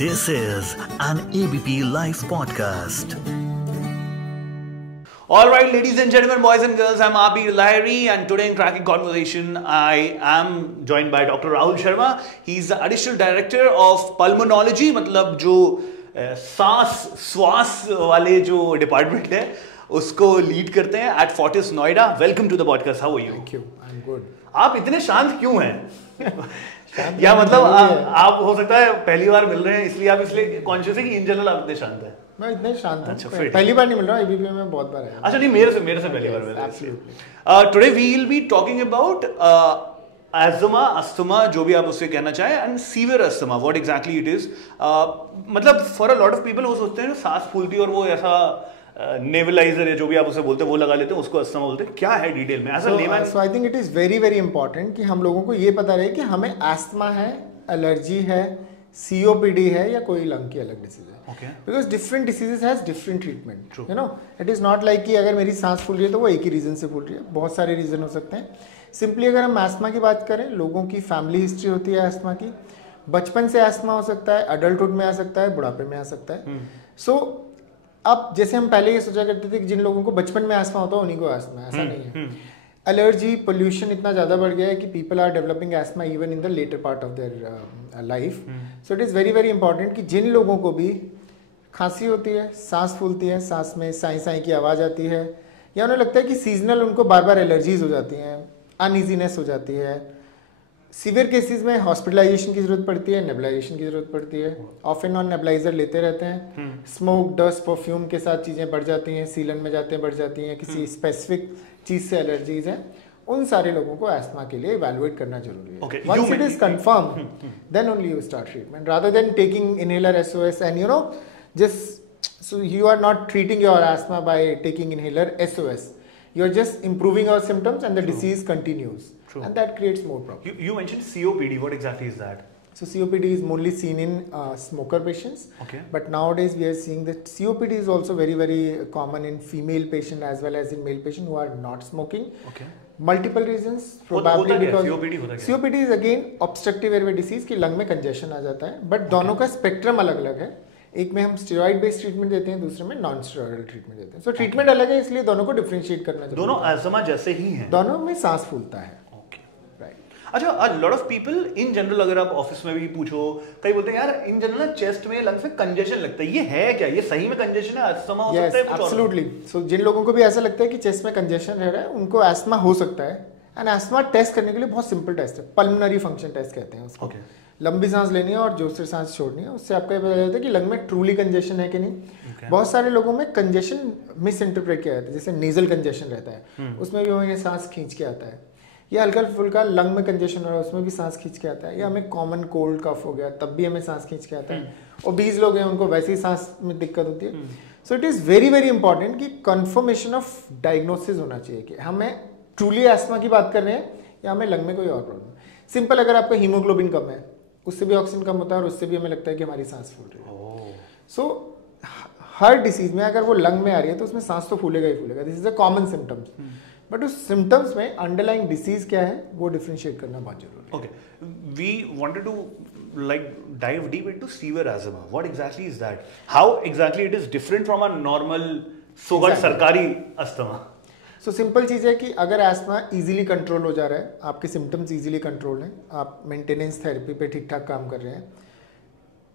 This is an ABP Life podcast. All right, ladies and gentlemen, boys and girls, I'm Abir Lahiri, and today in Cracking Conversation, I am joined by Dr. Rahul Sharma. He's the Additional Director of Pulmonology, मतलब जो श्वास वाले जो department है उसको lead करते हैं at Fortis Noida. Welcome to the podcast. How are you? Thank you. I'm good. आप इतने शांत क्यों हैं? या मतलब आप हो सकता है पहली बार मिल रहे हैं इसलिए आप इसलिए कॉन्शियस है कि इन जनरल आप इतने शांत हैं? मैं इतना शांत हूँ। अच्छा, फिर पहली बार नहीं मिल रहा हूँ, एबीपी में बहुत बार आया। अच्छा नहीं, मेरे से पहली बार मिल रहा है। Today we will be talking about asthma, जो भी आप उससे कहना चाहें, and severe asthma, what exactly it is. मतलब for a lot of people वो सोचते हैं सांस फूलती है और वो ऐसा नेवलाइजर है जो भी आप उसे बोलते हैं वो लगा लेते हैं, उसको अस्थमा बोलते हैं। क्या है डिटेल में? So I think it is very very important कि हम लोगों को ये पता रहे कि हमें अस्थमा है, एलर्जी है, सीओपीडी है या कोई लंग की अलग डिसीज है। Because different diseases has different treatment, you know. It is not like कि अगर मेरी सांस फूल रही है तो वो एक ही रीजन से फूल रही है, बहुत सारे रीजन हो सकते हैं। सिंपली अगर हम अस्थमा की बात करें, लोगों की फैमिली हिस्ट्री होती है अस्थमा की, बचपन से अस्थमा हो सकता है, अडल्टहुड में आ सकता है, बुढ़ापे में आ सकता है। सो अब जैसे हम पहले ये सोचा करते थे कि जिन लोगों को बचपन में अस्थमा होता है उन्हीं को अस्थमा, ऐसा नहीं है। एलर्जी, पोल्यूशन इतना ज़्यादा बढ़ गया है कि people are developing asthma even in the latter part of their life. So it is very very important कि जिन लोगों को भी खांसी होती है, सांस फूलती है, सांस में साई साई की आवाज़ आती है, या उन्हें लगता है कि सीजनल उनको बार बार एलर्जीज हो जाती हैं, अनईजीनेस हो जाती है, सीवियर केसेस में हॉस्पिटलाइजेशन की जरूरत पड़ती है, नेबुलाइजेशन की जरूरत पड़ती है, ऑफ एंड ऑन नेबुलाइजर लेते रहते हैं, स्मोक, डस्ट, परफ्यूम के साथ चीज़ें बढ़ जाती हैं, सीलन में जाते हैं बढ़ जाती हैं, किसी स्पेसिफिक चीज़ से एलर्जीज हैं, उन सारे लोगों को अस्थमा के लिए इवैल्यूएट करना जरूरी है। Once it is confirm, then only you start treatment rather than taking inhaler SOS and you know just so you are not treating your asthma by taking inhaler SOS. You are just improving your symptoms and the disease continues. True. And that creates more problems. You mentioned COPD. What exactly is that? So COPD is mostly seen in smoker patients. Okay. But nowadays we are seeing that COPD is also very very common in female patient as well as in male patient who are not smoking. Okay. Multiple reasons, probably because COPD is again obstructive airway disease की lung में congestion आ जाता है, but दोनों का spectrum अलग अलग है। एक में हम स्टेरॉइड बेस्ड ट्रीटमेंट देते हैं, दूसरे में नॉन स्टेरॉइडल ट्रीटमेंट देते हैं। सो ट्रीटमेंट अलग है, इसलिए दोनों को डिफरेंशिएट करना चाहिए। दोनों अस्थमा जैसे ही हैं, दोनों में सांस फूलता है। अच्छा, अ lot of people in general, अगर आप ऑफिस में भी पूछो, कई बोलते हैं यार इन जनरल चेस्ट में, लंग्स में कंजेशन लगता है, ये है क्या? ये सही में कंजेशन है? अस्थमा हो सकता है? कुछ एब्सोल्युटली। सो जिन लोगों को भी ऐसा लगता है कि चेस्ट में कंजेशन रह रहा है, उनको अस्थमा हो सकता है। एंड अस्थमा टेस्ट करने के लिए बहुत सिंपल टेस्ट है, पल्मोनरी फंक्शन टेस्ट कहते हैं उसको। लंबी सांस लेनी है और जोर से सांस छोड़नी है, उससे आपको ये पता चलता है कि लंग में ट्रूली कंजेशन है कि नहीं। बहुत सारे लोगों में कंजेशन मिस इंटरप्रेट किया जाता है, जैसे नेजल कंजेशन रहता है, उसमें भी हमें सांस खींच के आता है, या हल्का फुल्का लंग में कंजेशन हो रहा है उसमें भी सांस खींच के आता है, या हमें कॉमन कोल्ड कफ हो गया तब भी हमें सांस खींच के आता है। ओबीज लोग हैं उनको वैसे ही सांस में दिक्कत होती है। सो it is very very important कि कन्फर्मेशन ऑफ डायग्नोसिस होना चाहिए कि हमें ट्रूली अस्थमा की बात कर रहे हैं या हमें लंग में कोई और प्रॉब्लम। सिंपल, अगर आपका हीमोग्लोबिन कम है, उससे भी ऑक्सीजन कम होता है और उससे भी हमें लगता है कि हमारी सांस फूल रही है। सो हर डिसीज में अगर वो लंग में आ रही है तो उसमें सांस तो फूलेगा ही फूलेगा, this is a common symptoms. But उस सिम्टम्स में अंडरलाइंग डिसीज क्या है वो डिफरेंशिएट करना बहुत जरूरी है। Okay, we wanted to like dive deep into severe asthma. What exactly is that? How exactly it is different from a normal so-called सरकारी अस्थमा? सो सिंपल चीज़ है कि अगर अस्थमा इजीली कंट्रोल हो जा रहा है, आपके सिम्टम्स इजीली कंट्रोल हैं, आप मेंटेनेंस थेरेपी पे ठीक ठाक काम कर रहे हैं,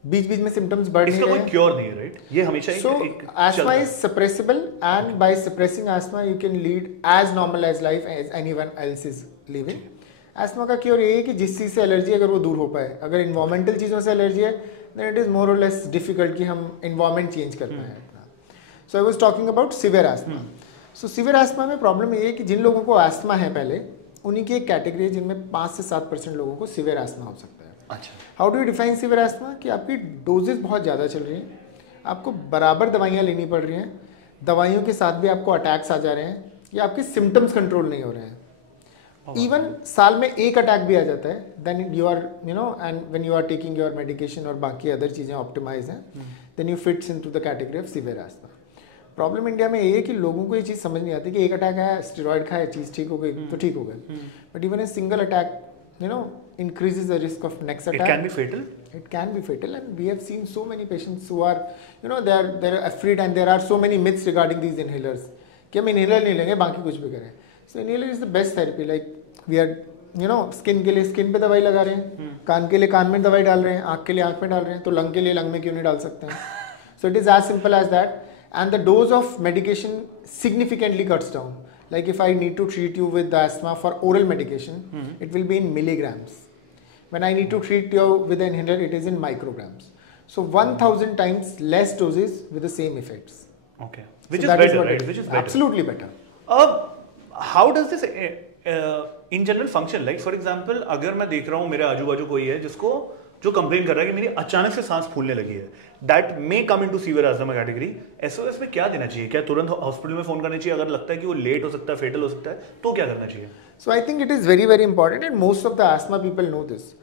बीच बीच में सिम्टम्स बढ़ नहीं रहे हैं, इसका कोई क्योर नहीं है, राइट? ये हमेशा एक asthma is suppressible and by suppressing asthma you can lead as normal as life as anyone else is living. Asthma का क्योर ये है कि जिस चीज़ से एलर्जी है अगर वो दूर हो पाए। अगर इन्वायरमेंटल चीज़ों से एलर्जी है देन इट इज़ मोर और लेस डिफिकल्ट कि हम इन्वायरमेंट चेंज कर पाएँ अपना। So I was talking about severe asthma. So severe asthma में प्रॉब्लम ये है कि जिन लोगों को अस्थमा है पहले, उन्हीं की एक कैटेगरी है जिनमें 5 से 7% लोगों को सिवियर अस्थमा हो सकता है। अच्छा, how do you define severe asthma? कि आपकी डोजेस बहुत ज़्यादा चल रही हैं, आपको बराबर दवाइयाँ लेनी पड़ रही हैं, दवाइयों के साथ भी आपको अटैक्स आ जा रहे हैं, या आपके सिम्टम्स कंट्रोल नहीं हो रहे हैं। इवन साल में एक अटैक भी आ जाता है, then you are and when you are taking your medication और बाकी अदर चीज़ें ऑप्टिमाइज हैं, then you fits into the category of severe asthma. Problem India में ये है कि लोगों को ये चीज़ समझ नहीं आती कि एक अटैक आया, स्टेरॉइड खाया, चीज़ ठीक हो गई तो ठीक हो गई। But even a single attack increases the risk of next attack. It can be fatal? It can be fatal, and we have seen so many patients who are, they're afraid, and there are so many myths regarding these inhalers. कि हम inhaler नहीं लेंगे, बाकी कुछ भी करें. So inhaler is the best therapy. Like we are, skin के लिए स्किन पे दवाई लगा रहे हैं, कान के लिए कान में दवाई डाल रहे हैं, आँख के लिए आँख में डाल रहे हैं, तो लंग के लिए लंग में क्यों नहीं डाल सकते हैं? So it is as simple as that, and the dose of medication significantly cuts down. Like if I need to treat you with asthma for oral medication, it will be in milligrams. When I need to treat you with an inhaler, it is in micrograms. So 1,000 times less doses with the same effects. Okay, which is better, right? Which is better. Absolutely better. How does this in general function? Like for example, अगर मैं देख रहा हूँ मेरे आजू बाजू कोई है जिसको जो कंप्लेन कर रहा है कि मेरी अचानक से सांस फूलने लगी है, that may come into severe asthma category. SOS में क्या देना चाहिए? क्या तुरंत हॉस्पिटल में फोन करना चाहिए? अगर लगता है कि वो लेट हो सकता है, फेटल हो सकता है, तो क्या करना चाहिए? So I think it is very very important, and most of the asthma people know this.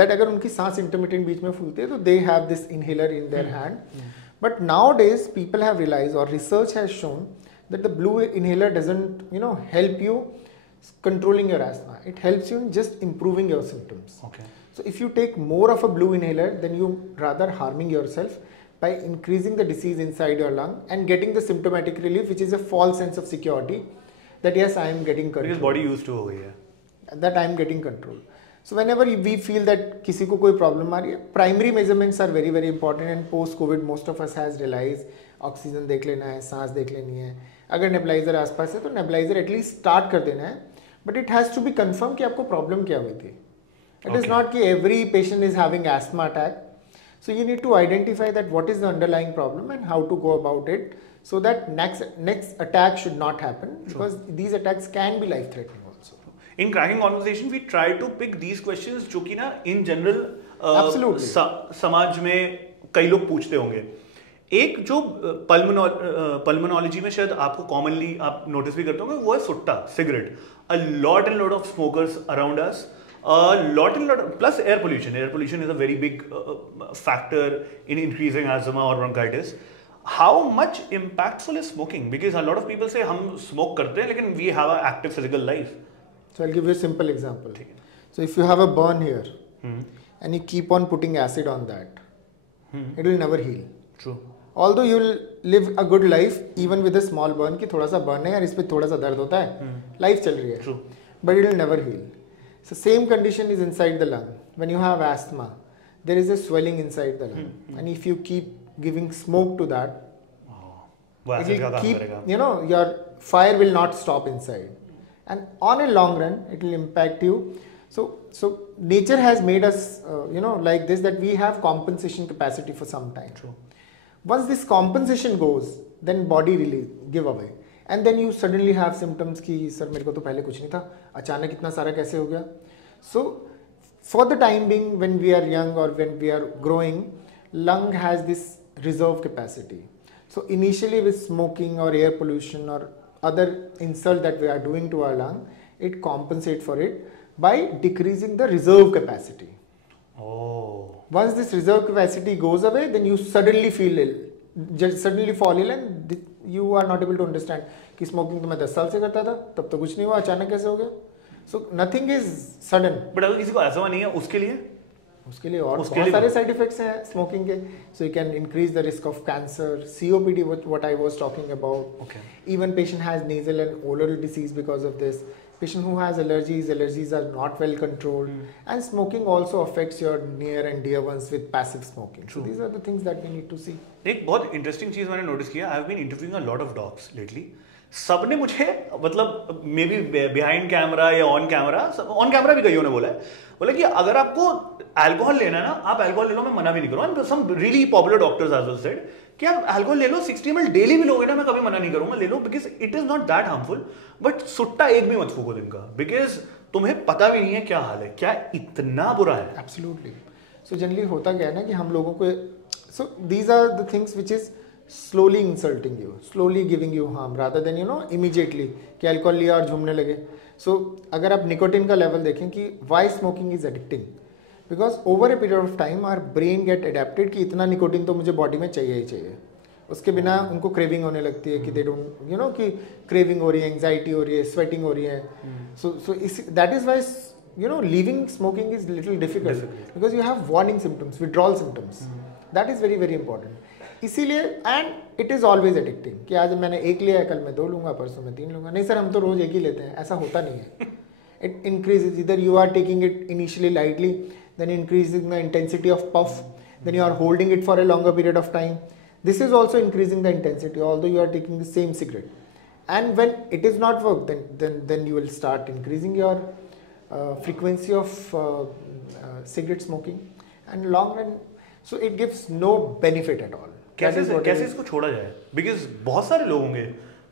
that अगर उनकी सांस intermittent बीच में फूलती है तो they have this inhaler in their hand. But nowadays people have realized, or research has shown, that the blue inhaler doesn't help you controlling your asthma. It helps you in just improving your symptoms. Okay. So if you take more of a blue inhaler, then you rather harming yourself by increasing the disease inside your lung and getting the symptomatic relief, which is a false sense of security that yes, I am getting control. Because body used to हो गई है. That I am getting control. So whenever we feel that किसी को कोई problem आ रही है, primary measurements are very very important, and post COVID most of us has realized oxygen देख लेना है, सांस देख लेनी है. अगर नेबुलाइजर आसपास है तो नेबुलाइजर एटलीस्ट स्टार्ट कर देना है, but it has to be confirm कि आपको प्रॉब्लम क्या हुई थी. इट इज़ नॉट कि every patient is having asthma attack. So you need to identify that what is the underlying problem and how to go about it, so that next attack should not happen, because these attacks can be life threatening also. In cracking conversation we try to pick these questions जो कि ना in general समाज में कई लोग पूछते होंगे. एक जो पल्मोनोलॉजी में शायद आपको कॉमनली आप नोटिस भी करते होंगे, वो है सुट्टा, cigarette. A lot and lot of smokers around us. Lot plus air pollution. Air pollution is a very big factor in increasing asthma or bronchitis. How much impactful is smoking? Because a lot of people say हम smoke करते हैं लेकिन we have an active physical life. So I'll give you a simple example. So if you have a burn here and you keep on putting acid on that, it will never heal. True. Although you will live a good life even with a small burn, कि थोड़ा सा burn है यार, इस पे थोड़ा सा दर्द होता है, life चल रही है. True. But it will never heal. So same condition is inside the lung. When you have asthma, there is a swelling inside the lung, and if you keep giving smoke to that, it will keep, your fire will not stop inside, and on a long run, it will impact you. So nature has made us, like this, that we have compensation capacity for some time. True. Once this compensation goes, then body really give away. And then you suddenly have symptoms कि sir मेरे को तो पहले कुछ नहीं था, अचानक इतना सारा कैसे हो गया. So for the time being, when we are young or when we are growing, lung has this reserve capacity. So initially with smoking or air pollution or other insult that we are doing to our lung, it compensates for it by decreasing the reserve capacity. Oh. Once this reserve capacity goes away, then you suddenly feel ill, just suddenly fall ill, and you are not able to understand कि smoking तो मैं 10 साल से करता था, तब तो कुछ नहीं हुआ, अचानक कैसे हो गया. So nothing is sudden. But अगर किसी को अस्थमा नहीं है, उसके लिए और बहुत सारे साइड इफेक्ट्स हैं स्मोकिंग के. So you can increase the risk of cancer, COPD, what I was talking about. Okay. Even patient has nasal and oral disease because of this. Patient who has allergies are not well controlled, and smoking also affects your near and dear ones with passive smoking. True. So these are the things that we need to see. एक बहुत interesting चीज मैंने notice किया, I have been interviewing a lot of dogs lately. सबने मुझे, मतलब maybe behind camera या on camera भी कईयों ने बोला कि अगर आपको अल्कोहल लेना है ना, आप अल्कोहल ले लो, मैं मना भी नहीं करूँ. And some really popular doctors also said कि आप अल्कोहल ले लो, 60 ml डेली भी लोगे ना, मैं कभी मना नहीं करूंगा, ले लो, because it is not that harmful. But सुट्टा एक भी मत फूको दिन का, बिकॉज तुम्हें पता भी नहीं है क्या हाल है, क्या इतना बुरा है. एब्सोल्युटली. सो जनरली होता क्या है ना कि हम लोगों को, so these are the things which is slowly insulting you, slowly giving you harm, rather than immediately कि अल्कोहल लिया और झूमने लगे. So अगर आप निकोटिन का लेवल देखें कि why smoking is addicting, because over a period of time our brain get adapted कि इतना निकोटिन तो मुझे बॉडी में चाहिए ही चाहिए. उसके बिना उनको क्रेविंग होने लगती है कि they don't कि क्रेविंग हो रही है, एंजाइटी हो रही है, स्वेटिंग हो रही है. So that is why leaving smoking is little difficult because you have warning symptoms, withdrawal symptoms. That is very very important. इसीलिए and it is always addicting कि आज मैंने एक लिया है, कल मैं 2 लूँगा, परसों मैं 3 लूँगा. नहीं सर, हम तो रोज एक ही लेते हैं, ऐसा होता नहीं है. It increases, either you are taking it initially lightly, then increasing the intensity of puff, then you are holding it for a longer period of time. This is also increasing the intensity, although you are taking the same cigarette. And when it is not work, then you will start increasing your frequency of cigarette smoking, and long run, so it gives no benefit at all. कैसे इसको छोड़ा जाए? Because बहुत सारे लोग होंगे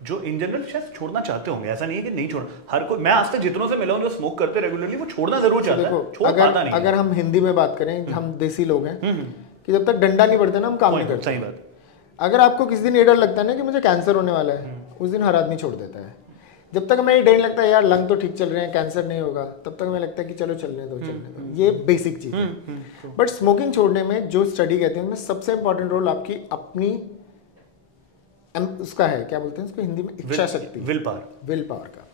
जो in general शायद छोड़ना चाहते होंगे, ऐसा नहीं है कि नहीं छोड़. हर कोई, मैं आज तक जितनों से मिला हूं जो स्मोक करते रेगुलरली, वो छोड़ना जरूर चाहता है, छोड़ पाता नहीं. अगर हम हिंदी में बात करें, हम देसी लोग हैं कि जब तक डंडा नहीं पड़ता ना, हम काम नहीं करते. सही बात. अगर आपको किसी दिन ये डर लगता है ना कि मुझे कैंसर होने वाला है, उस दिन हर आदमी छोड़ देता है. जब तक हमें ये डर लगता है यार लंग तो ठीक चल रहे हैं, कैंसर नहीं होगा, तब तक हमें लगता है कि चलो चलने दो. ये बेसिक चीज है. बट स्मोकिंग छोड़ने में जो स्टडी कहते हैं, उसमें सबसे इंपॉर्टेंट रोल आपकी अपनी उसका है, क्या बोलते हैं उसको हिंदी में, इच्छा शक्ति, विल पावर का.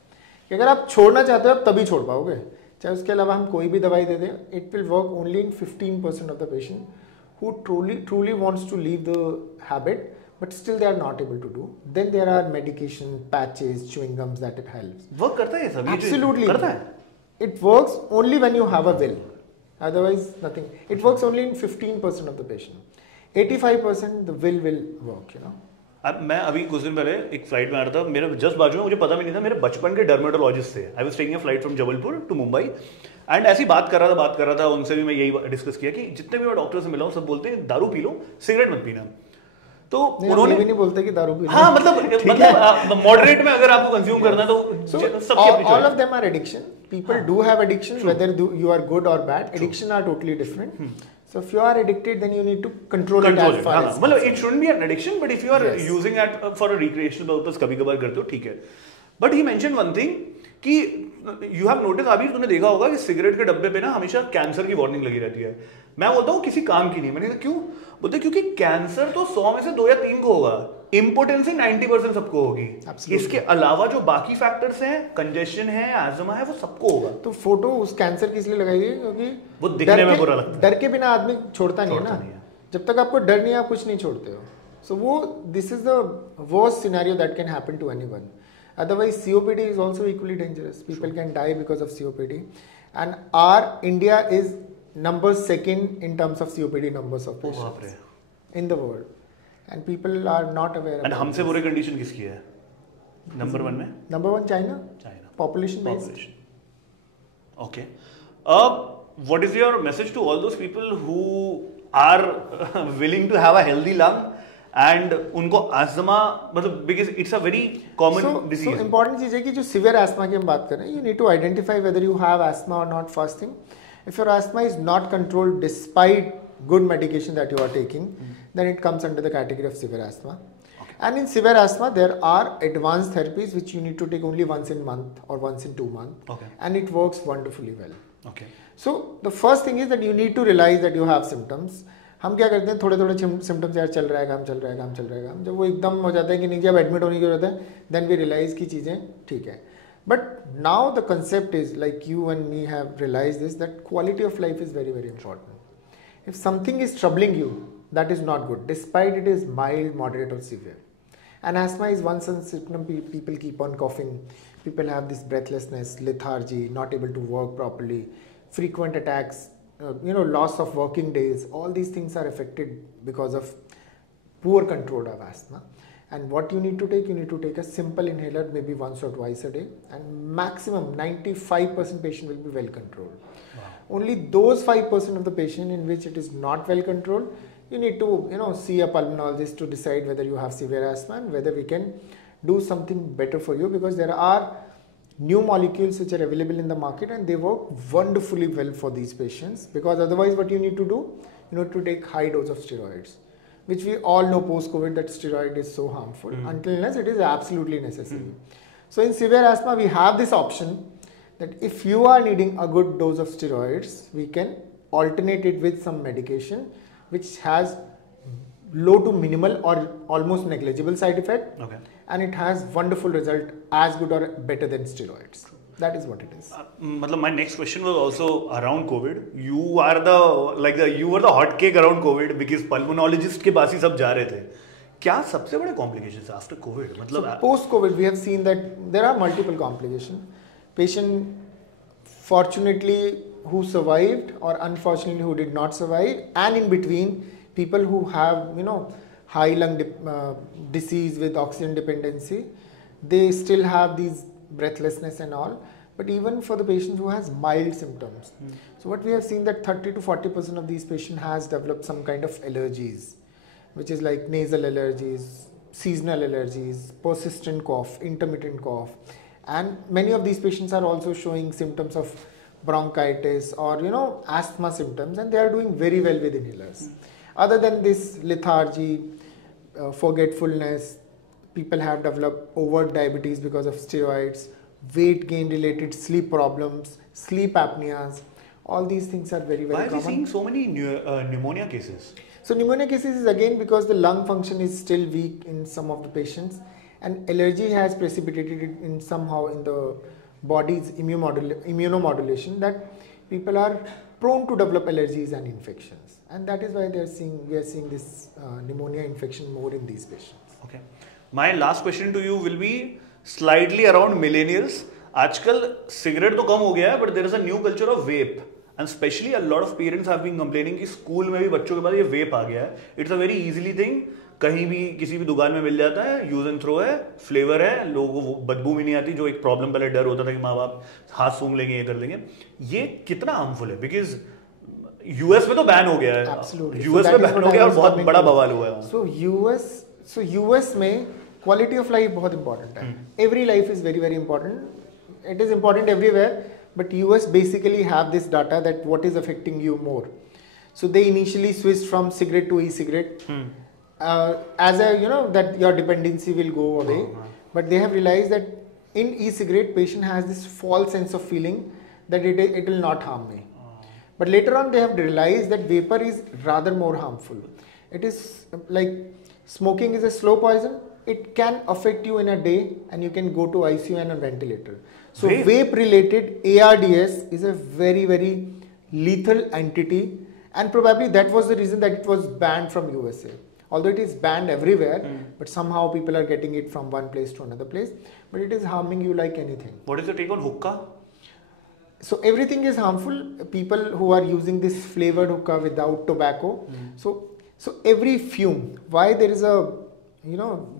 कि अगर आप छोड़ना चाहते हो आप तभी छोड़ पाओगे. चाहे उसके अलावा हम कोई भी दवाई दे दें, it will work only in 15% of the patient who truly wants to leave the habit, but still they are not able to do. Then there are medication, patches, chewing gums that it helps. Work करता है ये सब? Absolutely. करता है. It works only when you have a will. Otherwise, nothing. It works only in 15% of the patient. 85% the will work. अब मैं अभी कुछ दिन पहले एक फ्लाइट में आ रहा था, मेरे जस्ट बाजू में, मुझे पता भी नहीं था, मेरे बचपन के डर्मेटोलॉजिस्ट थे. I was taking a flight from Jabalpur to Mumbai, and ऐसी बात कर रहा था उनसे भी मैं यही डिस्कस किया कि जितने भी मैं डॉक्टर से मिला हूँ सब बोलते हैं दारू पी लो, सिगरेट मत पीना. तो उन्होंने भी नहीं बोलते कि दारू पी लो. हाँ, मतलब मॉडरेट में अगर आपको कंज्यूम करना तो सबकी all of them are addiction. People do have addiction, whether you are good or bad. Addiction are totally different. So if you are addicted, then you need to control it as far as मतलब it shouldn't be an addiction, but if you are using it for a recreational purpose, कभी-कभार करते हो, ठीक है. But he mentioned one thing कि you have noticed, अभी तूने देखा होगा कि सिगरेट के डब्बे पे ना हमेशा कैंसर की वार्निंग लगी रहती है. मैं बोलता हूँ किसी काम की नहीं. मैंने कहा क्यों? बोलते क्योंकि कैंसर तो 100 में से 2 या 3 को होगा, इम्पोर्टेंसी 90% सबको होगी. इसके अलावा जो बाकी फैक्टर्स हैं, कंजेशन है, एज़मा है, वो सबको होगा. तो फोटो उस कैंसर की इसलिए लगाई है क्योंकि वो दिखने में बुरा लगता है. डर के बिना आदमी छोड़ता नहीं है ना. जब तक आपको डर नहीं, आप कुछ नहीं छोड़ते हो. सो वो this is the worst scenario that can happen to anyone. Otherwise, COPD is also equally dangerous. People can die because of COPD, and our India is number 2nd in terms of COPD numbers of patients in the world, and people are not aware. And हमसे बुरी condition किसकी है? Number 1 में? Number 1 China. Population based. Okay. What is your message to all those people who are willing to have a healthy lung? And उनको asthma, मतलब because it's a very common disease. So important चीज है कि जो severe asthma की हम बात कर रहे हैं, you need to identify whether you have asthma और not. First thing, if your asthma is not controlled despite good medication that you are taking, then it comes under the category of severe asthma. And in severe asthma, there are advanced therapies which you need to take only once in a month or once in 2 months. And it works wonderfully well. So the first thing is that you need to realize that you have symptoms. हम क्या करते हैं, थोड़े थोड़े symptoms, यार चल रहा है काम, चल रहा है काम, चल रहा है काम. जब वो एकदम हो जाता है कि नहीं, जब एडमिट होने की जरूरत है, देन वी रियलाइज की चीज़ें ठीक है. But now the concept is like you and me have realise this, that quality of life is very very important. If something is troubling you, that is not good, despite it is mild, moderate और severe. And asthma is one such symptom. People keep on coughing. People have this breathlessness, lethargy, not able to work properly, frequent attacks, loss of working days. All these things are affected because of poor control of asthma. And what you need to take a simple inhaler maybe once or twice a day, and maximum 95% patient will be well controlled. Wow. Only those 5% of the patient in which it is not well controlled, you need to see a pulmonologist to decide whether you have severe asthma and whether we can do something better for you, because there are new molecules which are available in the market and they work wonderfully well for these patients. Because otherwise what you need to do, you need to take high dose of steroids, which we all know post COVID that steroid is so harmful until unless it is absolutely necessary. So in severe asthma we have this option that if you are needing a good dose of steroids, we can alternate it with some medication which has low to minimal or almost negligible side effect, and it has wonderful result, as good or better than steroids. That is what it is. मतलब my next question was also around COVID. You were the hot cake around COVID because pulmonologist के पास ही सब जा रहे थे. क्या सबसे बड़े complications after COVID? मतलब post COVID we have seen that there are multiple complications. Patient fortunately who survived or unfortunately who did not survive, and in between people who have high lung disease with oxygen dependency, they still have these breathlessness and all. But even for the patients who has mild symptoms, so what we have seen that 30 to 40% of these patients has developed some kind of allergies, which is like nasal allergies, seasonal allergies, persistent cough, intermittent cough, and many of these patients are also showing symptoms of bronchitis or asthma symptoms, and they are doing very well with inhalers. Other than this lethargy, forgetfulness, people have developed overt diabetes because of steroids, weight gain related sleep problems, sleep apneas. All these things are very, very common. Why are we seeing so many pneumonia cases? So pneumonia cases is again because the lung function is still weak in some of the patients, and allergy has precipitated it in somehow in the body's immunomodulation that people are prone to develop allergies and infections, and that is why we are seeing this pneumonia infection more in these patients. Okay. My last question to you will be slightly around millennials. आजकल cigarette तो कम हो गया है, but there is a new culture of vape, and especially a lot of parents have been complaining कि school में भी बच्चों के पास ये vape आ गया है. It's a very easily thing. कहीं भी किसी भी दुकान में मिल जाता है, यूज एंड थ्रो है, फ्लेवर है, लोगों को बदबू भी नहीं आती, जो एक प्रॉब्लम पहले डर होता था कि माँ बाप हाथ सूंघ लेंगे, ये कर लेंगे. ये कितना हार्मफुल है? बिकॉज यूएस में तो बैन हो गया है. यूएस में बैन हो गया और बहुत बड़ा बवाल हुआ है. सो यूएस में क्वालिटी ऑफ लाइफ बहुत इंपॉर्टेंट है. Every life is very very important. It is important everywhere, but US basically have this data that what is affecting you more. So they initially switched from cigarette to e cigarette. As that your dependency will go away, but they have realized that in e-cigarette patient has this false sense of feeling that it will not harm me, but later on they have realized that vapor is rather more harmful. It is like smoking is a slow poison. It can affect you in a day and you can go to ICU and a ventilator. So vape related ARDS is a very very lethal entity, and probably that was the reason that it was banned from USA. Although it is banned everywhere, but somehow people are getting it from one place to another place, but it is harming you like anything. What is your take on hookah? So everything is harmful. People who are using this flavored hookah without tobacco. So every fume, why there is a,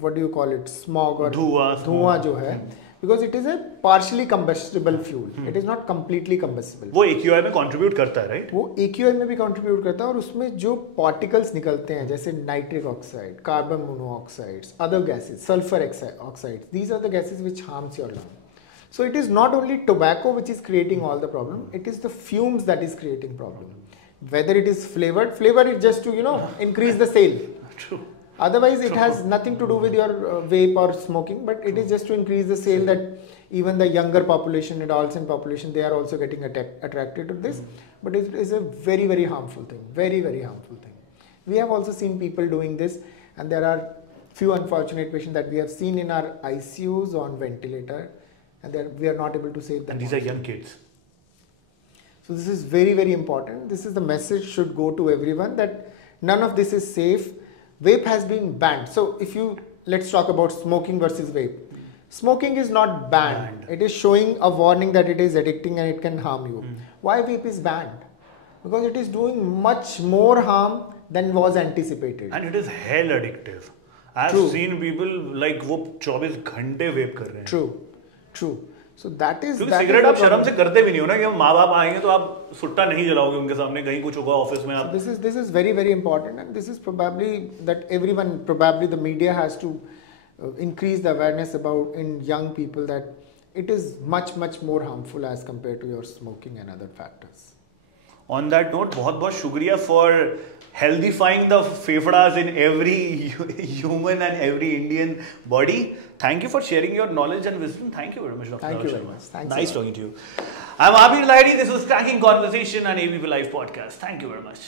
what do you call it, smog or धुआं जो है, because it is a partially combustible fuel. It is not completely combustible. वो AQI में contribute करता है, right? वो AQI में भी contribute करता है, और उसमें जो particles निकलते हैं जैसे nitric oxide, carbon monoxides, other gases, sulfur oxides, these are the gases which harms your lung. So it is not only tobacco which is creating all the problem, it is the fumes that is creating problem. Whether it is flavored, flavor is just to increase the sale. True. Otherwise, it has nothing to do with your vape or smoking, but it is just to increase the sale, that even the younger population, adolescent population, they are also getting attracted to this. But it is a very, very harmful thing. Very, very harmful thing. We have also seen people doing this, and there are few unfortunate patients that we have seen in our ICUs on ventilator, and we are not able to save them. And these are young kids. So this is very, very important. This is the message should go to everyone, that none of this is safe. Vape has been banned. So let's talk about smoking versus vape. Smoking is not banned. It is showing a warning that it is addicting and it can harm you. Why vape is banned? Because it is doing much more harm than was anticipated. And it is hell addictive. I've seen people like वो 24 घंटे vape कर रहे हैं. True. So that is. क्योंकि cigarette आप शर्म से करते भी नहीं हो ना, कि हम माँ बाप आएंगे तो आप सुट्टा नहीं जलाओगे उनके सामने, कहीं कुछ होगा ऑफिस में आप. This is very very important, and this is probably that everyone, probably the media has to increase the awareness about in young people that it is much more harmful as compared to your smoking and other factors. On that note, बहुत शुक्रिया for healthifying the फेफड़ास in every human and every Indian body. Thank you for sharing your knowledge and wisdom. Thank you very much, Dr. Thank you very much. Nice talking to you. I'm Abir Lahiri. This was Cracking Conversation on ABP Live Podcast. Thank you very much.